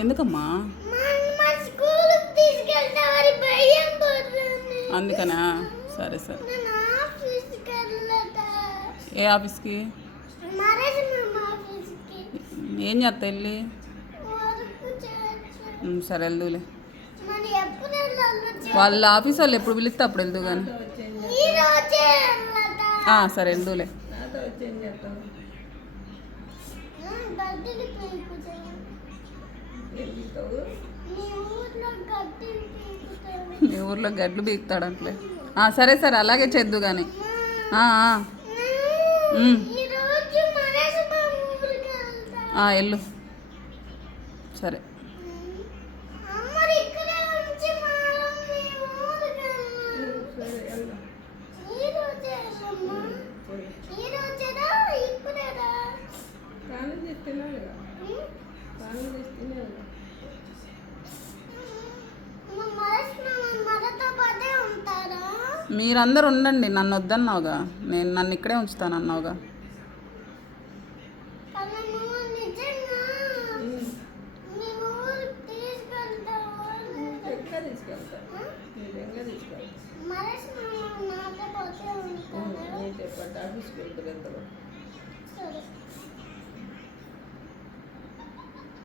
ఎందుకమ్మా? అందుకనా? సరే సరే. ఏ ఆఫీస్కి? ఏం చేస్తా వెళ్ళి? సరే వెళ్దులే. వాళ్ళ ఆఫీస్ వాళ్ళు ఎప్పుడు పిలిస్తే అప్పుడు వెళ్దు కానీ. సరే వెళ్దులే. మీ ఊర్లో గడ్లు బీకుతాడంట్లే. సరే సరే అలాగే చేద్దు కానీ. వెళ్ళు. సరే. మీరందరూ ఉండండి, నన్ను వద్దన్నావుగా. నన్ను ఇక్కడే ఉంచుతాను అన్నావుగా. ఆఫీస్కి వెళ్తారు.